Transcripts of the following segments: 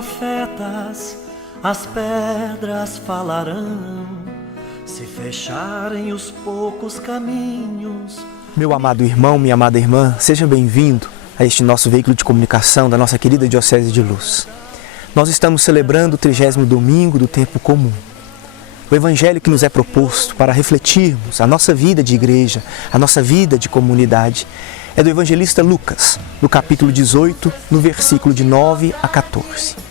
profetas, as pedras falarão, se fecharem os poucos caminhos. Meu amado irmão, minha amada irmã, seja bem-vindo a este nosso veículo de comunicação da nossa querida Diocese de Luz. Nós estamos celebrando o 30º domingo do tempo comum. O Evangelho que nos é proposto para refletirmos a nossa vida de igreja, a nossa vida de comunidade, é do evangelista Lucas, no capítulo 18, no versículo de 9 a 14.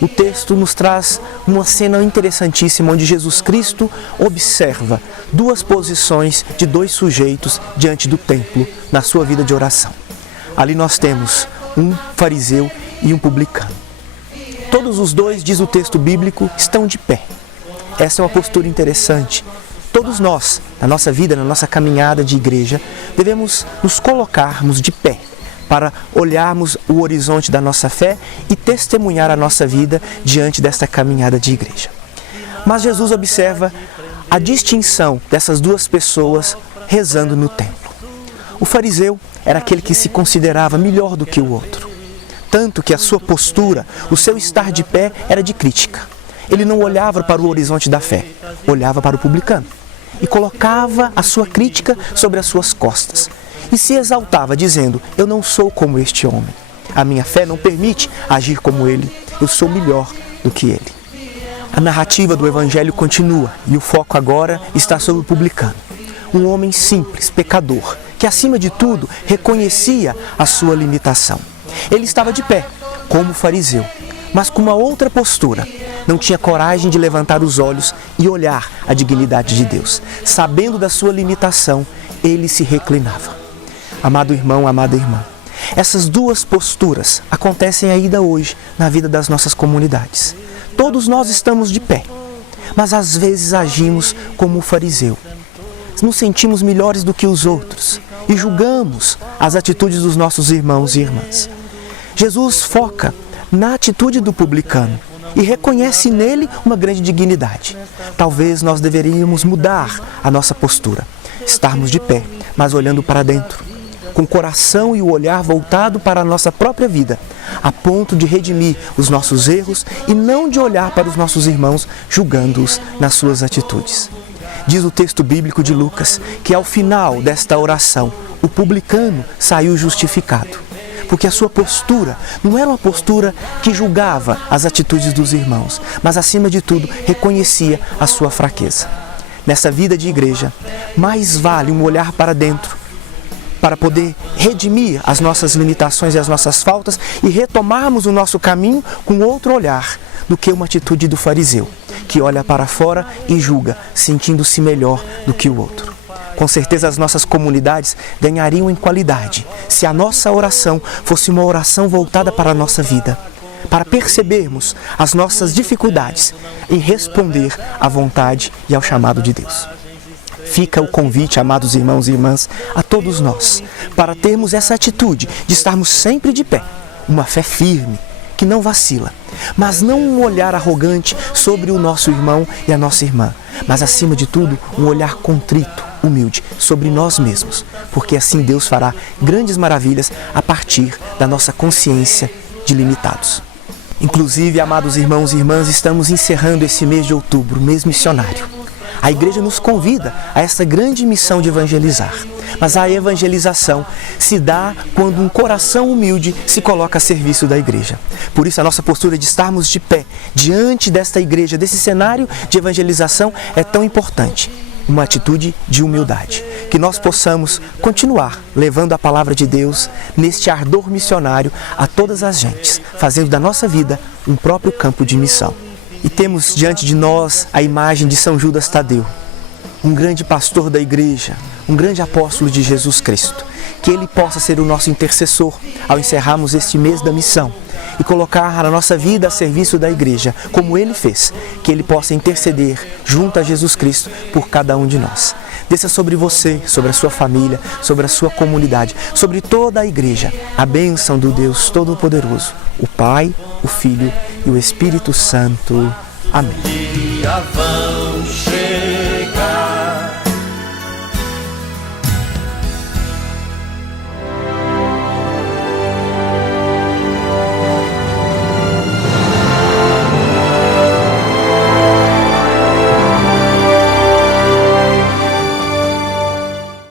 O texto nos traz uma cena interessantíssima onde Jesus Cristo observa duas posições de dois sujeitos diante do templo na sua vida de oração. Ali nós temos um fariseu e um publicano. Todos os dois, diz o texto bíblico, estão de pé. Essa é uma postura interessante. Todos nós, na nossa vida, na nossa caminhada de igreja, devemos nos colocarmos de pé para olharmos o horizonte da nossa fé e testemunhar a nossa vida diante desta caminhada de igreja. Mas Jesus observa a distinção dessas duas pessoas rezando no templo. O fariseu era aquele que se considerava melhor do que o outro, tanto que a sua postura, o seu estar de pé era de crítica. Ele não olhava para o horizonte da fé, olhava para o publicano e colocava a sua crítica sobre as suas costas e se exaltava dizendo: eu não sou como este homem, a minha fé não permite agir como ele, eu sou melhor do que ele. A narrativa do Evangelho continua e o foco agora está sobre o publicano, um homem simples, pecador, que acima de tudo reconhecia a sua limitação. Ele estava de pé, como fariseu, mas com uma outra postura. Não tinha coragem de levantar os olhos e olhar a dignidade de Deus. Sabendo da sua limitação, ele se reclinava. Amado irmão, amada irmã, essas duas posturas acontecem ainda hoje na vida das nossas comunidades. Todos nós estamos de pé, mas às vezes agimos como o fariseu. Nos sentimos melhores do que os outros e julgamos as atitudes dos nossos irmãos e irmãs. Jesus foca na atitude do publicano e reconhece nele uma grande dignidade. Talvez nós deveríamos mudar a nossa postura, estarmos de pé, mas olhando para dentro, com o coração e o olhar voltado para a nossa própria vida, a ponto de redimir os nossos erros e não de olhar para os nossos irmãos julgando-os nas suas atitudes. Diz o texto bíblico de Lucas que ao final desta oração, o publicano saiu justificado, porque a sua postura não era uma postura que julgava as atitudes dos irmãos, mas acima de tudo reconhecia a sua fraqueza. Nessa vida de igreja, mais vale um olhar para dentro, para poder redimir as nossas limitações e as nossas faltas e retomarmos o nosso caminho com outro olhar, do que uma atitude do fariseu, que olha para fora e julga, sentindo-se melhor do que o outro. Com certeza as nossas comunidades ganhariam em qualidade se a nossa oração fosse uma oração voltada para a nossa vida, para percebermos as nossas dificuldades e responder à vontade e ao chamado de Deus. Fica o convite, amados irmãos e irmãs, a todos nós, para termos essa atitude de estarmos sempre de pé, uma fé firme, que não vacila, mas não um olhar arrogante sobre o nosso irmão e a nossa irmã, mas acima de tudo um olhar contrito, humilde sobre nós mesmos, porque assim Deus fará grandes maravilhas a partir da nossa consciência de limitados. Inclusive, amados irmãos e irmãs, estamos encerrando esse mês de outubro, mês missionário. A igreja nos convida a essa grande missão de evangelizar. Mas a evangelização se dá quando um coração humilde se coloca a serviço da igreja. Por isso a nossa postura de estarmos de pé diante desta igreja, desse cenário de evangelização é tão importante. Uma atitude de humildade. Que nós possamos continuar levando a palavra de Deus neste ardor missionário a todas as gentes, fazendo da nossa vida um próprio campo de missão. E temos diante de nós a imagem de São Judas Tadeu, um grande pastor da igreja, um grande apóstolo de Jesus Cristo. Que ele possa ser o nosso intercessor ao encerrarmos este mês da missão e colocar a nossa vida a serviço da igreja, como ele fez. Que ele possa interceder junto a Jesus Cristo por cada um de nós. Desça sobre você, sobre a sua família, sobre a sua comunidade, sobre toda a igreja, a bênção do Deus Todo-Poderoso, o Pai, o Filho e o Espírito Santo. Amém.